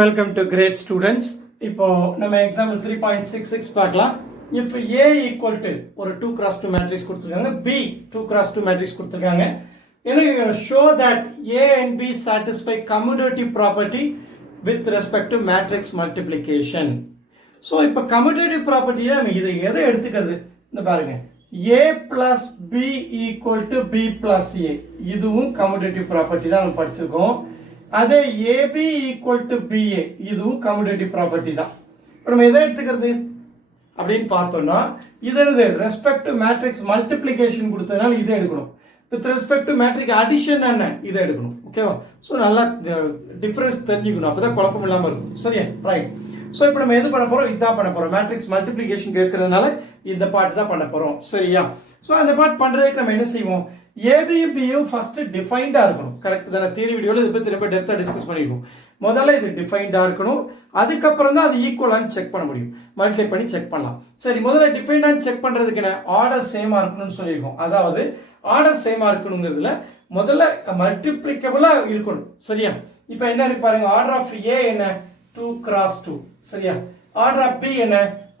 Welcome to great students. இப்போ நம்ம example 3.66 பார்க்கலாம். இப்போ A ஈக்குவல் டு ஒரு 2x2 மேட்ரிக்ஸ் கொடுத்துருக்காங்க, B 2x2 மேட்ரிக்ஸ் கொடுத்துருக்காங்க. எனக்கு show that A and B satisfy commutative property with respect to matrix multiplication. So இப்போ commutative property நம்ம இதை எதை எடுத்துக்கிறது இந்த பாருங்க, A plus B equal to B plus A, இதுவும் commutative property தான் நம்ம படிச்சிருக்கோம். அதே AB ஈக்குவல் டு BA, இதுவும் கம்யூட்டேட்டிவ் ப்ராப்பர்ட்டி தான். இப்போ நம்ம எதை எடுத்துக்கிறது அப்படின்னு பார்த்தோம்னா, இது ரெஸ்பெக்ட் டு மேட்ரிக்ஸ் மல்டிப்ளிகேஷன் கொடுத்ததுனால இதை எடுக்கணும். With respect to matric addition என்ன இதை எடுக்கணும். ஓகேவா? ஸோ நல்லா டிஃபரன்ஸ் தெரிஞ்சுக்கணும், அப்போ தான் குழப்பம் இல்லாமல் இருக்கும். சரியா? ரைட். ஸோ இப்போ நம்ம எது பண்ண போகிறோம், இதுதான் பண்ண போகிறோம். மேட்ரிக்ஸ் மல்டிப்ளிகேஷன் கேட்கறதுனால இந்த பார்ட் தான் பண்ண போகிறோம். சரியா? ஸோ அந்த பார்ட் பண்ணுறதுக்கு நம்ம என்ன செய்வோம், ஏபிபியும் ஃபர்ஸ்ட் டிஃபைன்டா இருக்கணும். கரெக்ட் தானே? தியரி வீடியோல இதை பத்தி ரொம்ப டெப்தா டிஸ்கஸ் பண்ணிருக்கோம். முதல்ல இது டிஃபைன்டா இருக்கணும், அதுக்கப்புறம் தான் அது ஈக்குவலான்னு செக் பண்ண முடியும், மல்டிப்ளை பண்ணி செக் பண்ணலாம். சரி, முதல்ல டிஃபைன்டான்னு செக் பண்றதுக்கு என்ன, ஆர்டர் சேமா இருக்கணும்னு சொல்லியிருக்கோம். அதாவது ஆர்டர் சேமா இருக்கணுங்கிறதுல முதல்ல மல்டிப்ளிகபிளா இருக்கணும். சரியா? இப்போ என்ன இருக்கு பாருங்க, ஆர்டர் ஆஃப் ஏ என்ன 2x2. சரியா? ஆர்டர் ஆஃப் பி என்ன,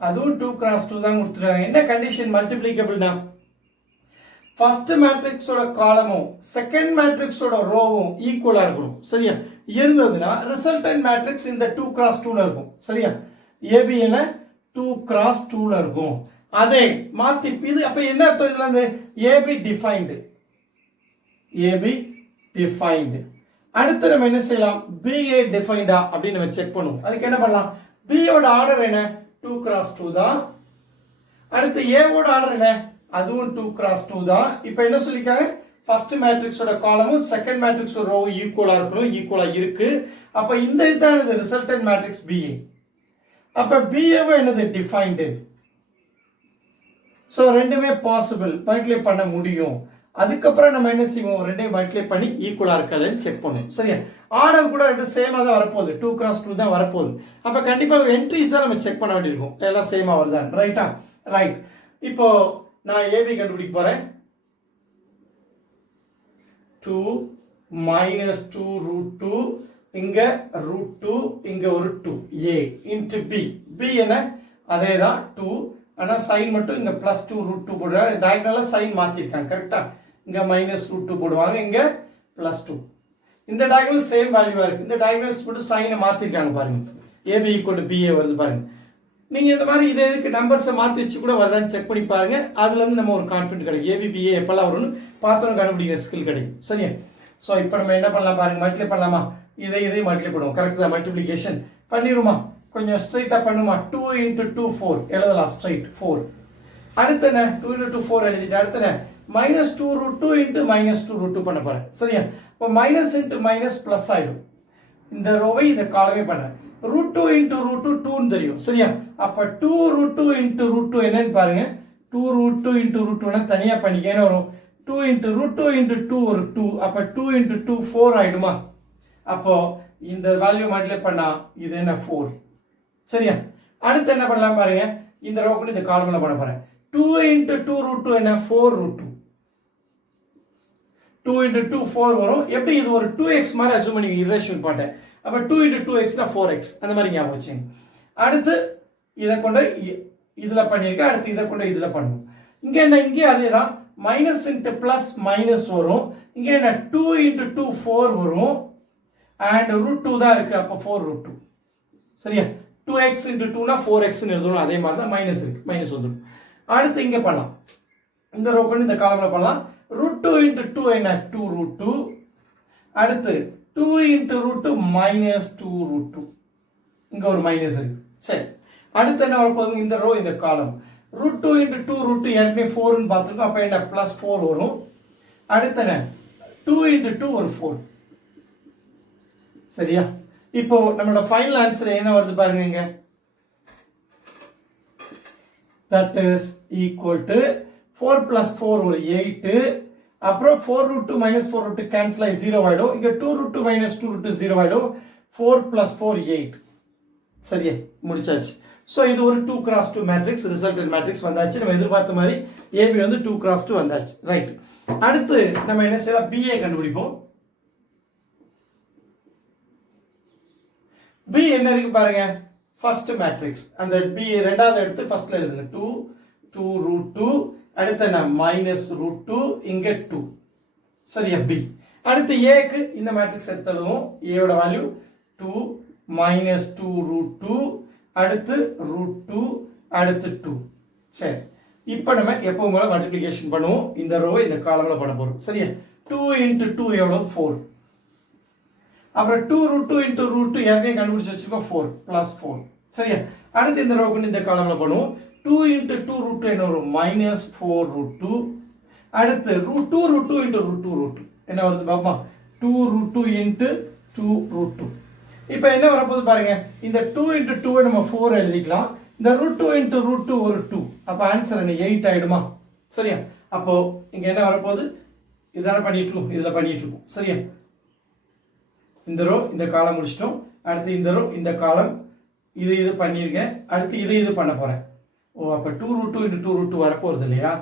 அதுவும் 2x2 தான் கொடுத்துருக்காங்க. என்ன கண்டிஷன், மல்டிப்ளிகபிள்னா ஃபர்ஸ்ட் மேட்ரிக்ஸோட காலமும் செகண்ட் மேட்ரிக்ஸோட ரோவும் ஈக்குவலா இருக்கணும். சரியா? இருந்ததுன்னா ரிசல்டன்ட் மேட்ரிக்ஸ் இந்த 2x2ல இருக்கும். சரியா? ஏபி என்ன 2x2ல இருக்கும். அதே மாத்தி இது அப்ப என்ன அர்த்தம், இதுல இருந்து ஏபி டிஃபைன்டு, ஏபி டிஃபைன்டு. அடுத்து நம்ம என்ன செய்யலாம், பிஏ டிஃபைன்டா அப்படின்னு நம்ம செக் பண்ணுவோம். அதுக்கு என்ன பண்ணலாம், பியோட ஆர்டர் என்ன 2x2 தான். அடுத்து ஏவோட ஆர்டர் என்ன, அதுவும் 2x2 தான். இப்போ என்ன சொல்லிருக்காங்க, ஃபர்ஸ்ட் மேட்ரிக்ஸோட காலமும் செகண்ட் மேட்ரிக்ஸோட ரோவும் ஈக்குவலா இருக்கணும், ஈக்குவலா இருக்கு. அப்ப இந்த இதுதான் என்னது, ரிசல்டன்ட் மேட்ரிக்ஸ் BA. அப்ப BAவும் என்னது, டிஃபைன்டு. சோ ரெண்டுமே பாசிபிள், மல்டிப்ளை பண்ண முடியும். அதுக்கப்புறம் நம்ம என்ன செய்வோம், ரெண்டையும் மல்டிப்ளை பண்ணி ஈக்குவலா இருக்காதுன்னு செக் பண்ணுவோம். சரியா? ஆர்டர் கூட ரெண்டு சேமா தான் வரப்போகுது, 2x2 தான் வரப்போகுது. அப்ப கண்டிப்பா என்ட்ரிஸ் தான் நம்ம செக் பண்ண வேண்டியிருக்கும், எல்லாம் சேமா வருதா. ரைட்டா? ரைட். இப்போ நான் ஏபி கண்டுபிடிக்க போறேன். 2 minus 2 root 2, இங்க root 2, இங்க ஒரு 2 a into b. b என்ன, அதே தான் 2, ஆனா சைன் மட்டும் இங்க plus 2 root 2 போடுற, டயகனலா சைன் மாத்திருக்காங்க. கரெக்டா? இங்க minus root 2 போடுவாங்க, இங்க plus 2. இந்த டயகனல் சேம் வேல்யூவா இருக்கு, இந்த டயகனல்ஸ் மட்டும் சைனை மாத்திருக்காங்க பாருங்க. ab equal to ba வருது பாருங்க. நீங்க இந்த மாதிரி இதை எதுக்கு நம்பர்ஸை மாற்றி வச்சு கூட வருதான்னு செக் பண்ணி பாருங்க. அதுல இருந்து நம்ம ஒரு கான்ஃபிடன்ட் கிடைக்கும், ஏபிபிஏ எப்பெல்லாம் வரும்னு பார்த்தோன்னு கண்டுபிடிக்கிற ஸ்கில் கிடைக்கும். சரியா? ஸோ இப்போ நம்ம என்ன பண்ணலாம் பாருங்க, மல்டிப்ளை பண்ணலாமா, இதை மல்டிப்ளை பண்ணுவோம். கரெக்ட் தான், மல்டிப்ளிகேஷன் பண்ணிடுமா, கொஞ்சம் ஸ்ட்ரைட்டா பண்ணுமா. 2 into 2 4 எழுதலாம், ஸ்ட்ரைட் 4. அடுத்து என்ன, 2 into 2 4 எழுதிட்டு அடுத்து என்ன, minus 2 root 2 into minus 2 root 2 பண்ண போறேன். சரியா? இப்போ மைனஸ் இன்ட்டு மைனஸ் பிளஸ் ஆயிடும். இந்த ரோவை இந்த காலமே பண்றேன். root 2 into root 2 2 ன்னு தெரியும். சரியா? அப்ப 2 root 2 into root 2 என்னன்னு பாருங்க, 2 root 2 into root 2 தனியா பண்ணிக்கேன்னு வரும். 2 into root 2 into 2 ஒரு 2, அப்ப 2 into 2 4 ஆயிடுமா. அப்போ இந்த வேல்யூ மல்டிப்ளை பண்ணா இது என்ன 4. சரியா? அடுத்து என்ன பண்ணலாம் பாருங்க, இந்த ரோ கூட இந்த காலம்ல பண்ண போறேன். 2 into 2 root 2 என்ன 4 root 2. 2 into 2 4 வரும். எப்படி இது ஒரு 2x மாதிரி அஸ்யூம் பண்ணி இரேஷனல் பார்ட். அப்ப 2 into 2x னா 4x, அந்த மாதிரி ஞாபகம் வச்சுங்க. அடுத்து இத கொண்டு இதுல பண்ணிருக்க, அடுத்து இத கொண்டு இதுல பண்ணுவோம். இங்க என்ன, இங்கே அதேதான், மைனஸ் இன்டு பிளஸ் மைனஸ் வரும். இங்க என்ன 2 into 2 4 வரும், அண்ட் root 2 தான் இருக்கு, அப்ப 4 root 2. சரியா? 2x into 2 னா 4x ன்னு எழுதணும். அதே மாதிரி தான் மைனஸ் இருக்கு, மைனஸ் வந்துடும். அடுத்து இங்க பண்ணலாம், இந்த ரோ கொண்டு இந்த காலம்ல பண்ணலாம். root 2 into 2 என்ன 2 root 2. அடுத்து 2 into root 2 minus 2 root 2. இங்க ஒரு மைனஸ் இருக்கு. சரி, அடுத்து என்ன வரப்போகுது, இந்த ரோ இந்த காலம். root 2 into 2 root 2 ஏற்கனவே 4 ன்னு பார்த்துருக்கோம், அப்ப என்ன plus 4 வரும். அடுத்து என்ன 2 into 2 ஒரு 4. சரியா? இப்போ நம்மளோட ஃபைனல் ஆன்சர் என்ன வருது பாருங்க, இங்க that is equal to 4 plus 4 ஒரு 8. அப்புறம் 4 root 2 minus 4 root 2 cancel ஆகி 0 ஆயிடும். இங்க 2 root 2 minus 2 root 2 0 ஆயிடும். 4 plus 4 8. சரியா? முடிச்சாச்சு. சோ இது ஒரு 2x2 மேட்ரிக்ஸ், ரிசல்டன்ட் மேட்ரிக்ஸ் வந்தாச்சு. நம்ம எதிர்பார்த்த மாதிரி AB வந்து 2x2 வந்தாச்சு. ரைட். அடுத்து நம்ம என்ன செய்யலாம், BA கண்டுபிடிப்போம். B என்ன இருக்கு பாருங்க ஃபர்ஸ்ட் மேட்ரிக்ஸ் அந்த B ரெண்டாவது எடுத்து ஃபர்ஸ்ட்ல எழுதுங்க 2 2 root 2 அடுத்து என்ன minus root 2 இங்க 2 சரியா B அடுத்து A க்கு இந்த மேட்ரிக்ஸ் எடுத்து எழுதுவோம் A ஓட வேல்யூ 2 minus 2 root 2 அடுத்து root 2 அடுத்து 2 சரி இப்போ நம்ம எப்பவும் போல மல்டிப்ளிகேஷன் பண்ணுவோம் இந்த ரோவை இந்த காலம்ல பண்ண போறோம் சரியா 2 into 2 எவ்வளவு 4 அப்புறம் 2 root 2 into root 2 ஏற்கனவே கண்டுபிடிச்சு வச்சிருக்கோம் 4 plus 4 சரியா அடுத்து இந்த ரோவுக்கு இந்த காலம்ல பண்ணுவோம் 2 into 2 root 2 என்ன வரும் minus 4 root 2 அடுத்து root 2 root 2 into root 2 root 2 என்ன வருது பாப்போமா 2 root 2 into 2 root 2 இப்போ என்ன வரப்போகுது பாருங்க இந்த 2 into 2 நம்ம 4 எழுதிக்கலாம் இந்த root 2 into root 2 ஒரு 2 அப்ப ஆன்சர் என்ன 8 ஆயிடுமா சரியா அப்போ இங்க என்ன வரப்போகுது இதெல்லாம் பண்ணிட்டு இருக்கோம் இதுல பண்ணிட்டு இருக்கோம் சரியா இந்த ரோ இந்த காலம் முடிச்சிட்டோம் அடுத்து இந்த ரோ இந்த காலம் இது பண்ணிருக்கேன் அடுத்து இது பண்ண போறேன் ஓ அப்ப 2 root 2 into 2 root 2 வரப்போகுது இல்லையா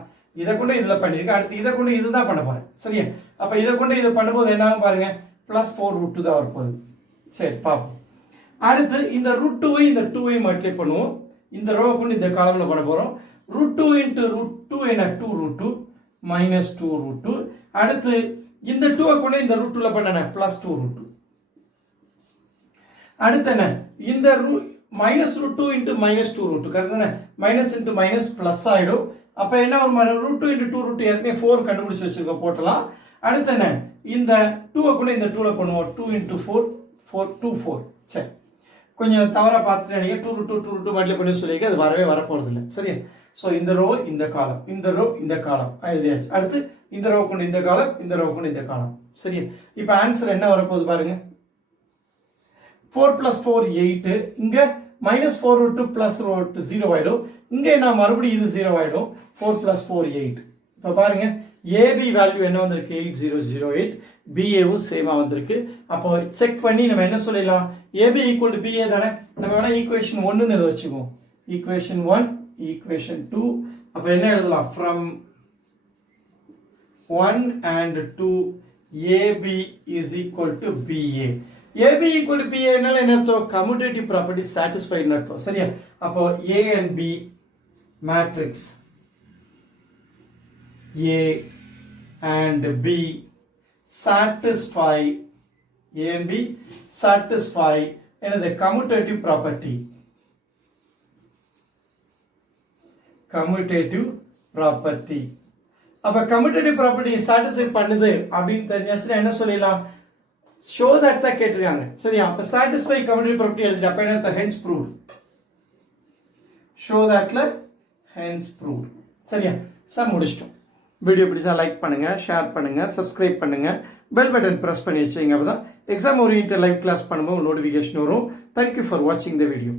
இதை கொண்டு இதுல பண்ணிருக்கேன் அடுத்து இதை கொண்டு இதுதான் பண்ண போறேன் சரியா அப்ப இதை கொண்டு இது பண்ணும்போது என்ன ஆகும் பாருங்க plus 4 root 2 தான் வரப்போகுது சரி பாப்போம் அடுத்து இந்த root 2 இந்த 2 மல்டிப்ளை பண்ணுவோம் இந்த ரோவை கொண்டு இந்த காலம்ல பண்ண போறோம் root 2 into root 2 என்ன 2 root 2 minus 2 root 2 அடுத்து இந்த 2 கொண்டு இந்த root 2 ல பண்ணன plus 2 root 2 அடுத்து என்ன இந்த minus root 2 into minus 2 root 2 correct தானே minus into minus plus ஆயிடும் அப்ப என்ன ஒரு root 2 into 2 root 2 ஏற்கனவே 4 கண்டுபிடிச்சு வச்சிருக்கோம் போடலாம் அடுத்து என்ன இந்த 2 கொண்டு இந்த 2 ல பண்ணுவோம் 2 into 4 4 2 4 சரி கொஞ்சம் தவறா பார்த்துட்டு நீங்க 2 root 2 2 root 2 மல்டிப்ளை பண்ணி சொல்லிக்க அது வர போறது இல்ல சரியா சோ இந்த ரோ இந்த காலம் இந்த ரோ இந்த காலம் எழுதியாச்சு அடுத்து இந்த ரோ கொண்டு இந்த காலம் இந்த ரோ கொண்டு இந்த காலம் சரியா இப்போ ஆன்சர் என்ன வர போகுது பாருங்க 4 plus 4 8 இங்க minus 4 root 2 plus root 0 ஆயிடும் இங்க நான் மறுபடியும் இது 0 ஆயிடும் 4 plus 4 8 இப்போ பாருங்க AB வேல்யூ என்ன வந்திருக்கு 8008 BA வும் சேமா வந்திருக்கு அப்போ செக் பண்ணி நம்ம என்ன சொல்லலாம் AB equal to BA தானே நம்ம வேணா ஈக்குவேஷன் 1 ன்னு வச்சுக்குவோம் ஈக்குவேஷன் 1 ஈக்குவேஷன் 2 அப்ப என்ன எழுதலாம் from 1 and 2 AB is equal to BA AB equal to BA னால என்ன அர்த்தம் commutative property satisfied ன்னு அர்த்தம் சரியா அப்போ A and B matrix A and B satisfy A and B satisfy the commutative property அப்ப commutative property satisfy பண்ணுது அப்படினு தெரிஞ்சாச்சுனா என்ன சொல்லலாம் show that தான் கேட்டிருக்காங்க சரியா அப்ப satisfy commutative property எழுதிட்டு அப்ப என்ன hence proved show thatல hence proved சரியா சம் முடிச்சிட்டோம் வீடியோ பிடிச்சா லைக் பண்ணுங்க ஷேர் பண்ணுங்க சப்ஸ்கிரைப் பண்ணுங்க பெல் பட்டன் பிரஸ் பண்ணி வச்சீங்க அப்பதான் எக்ஸாம் ஓரியன்டட் லைவ் கிளாஸ் பண்ணும்போது நோட்டிஃபிகேஷன் வரும். Thank you for watching the video.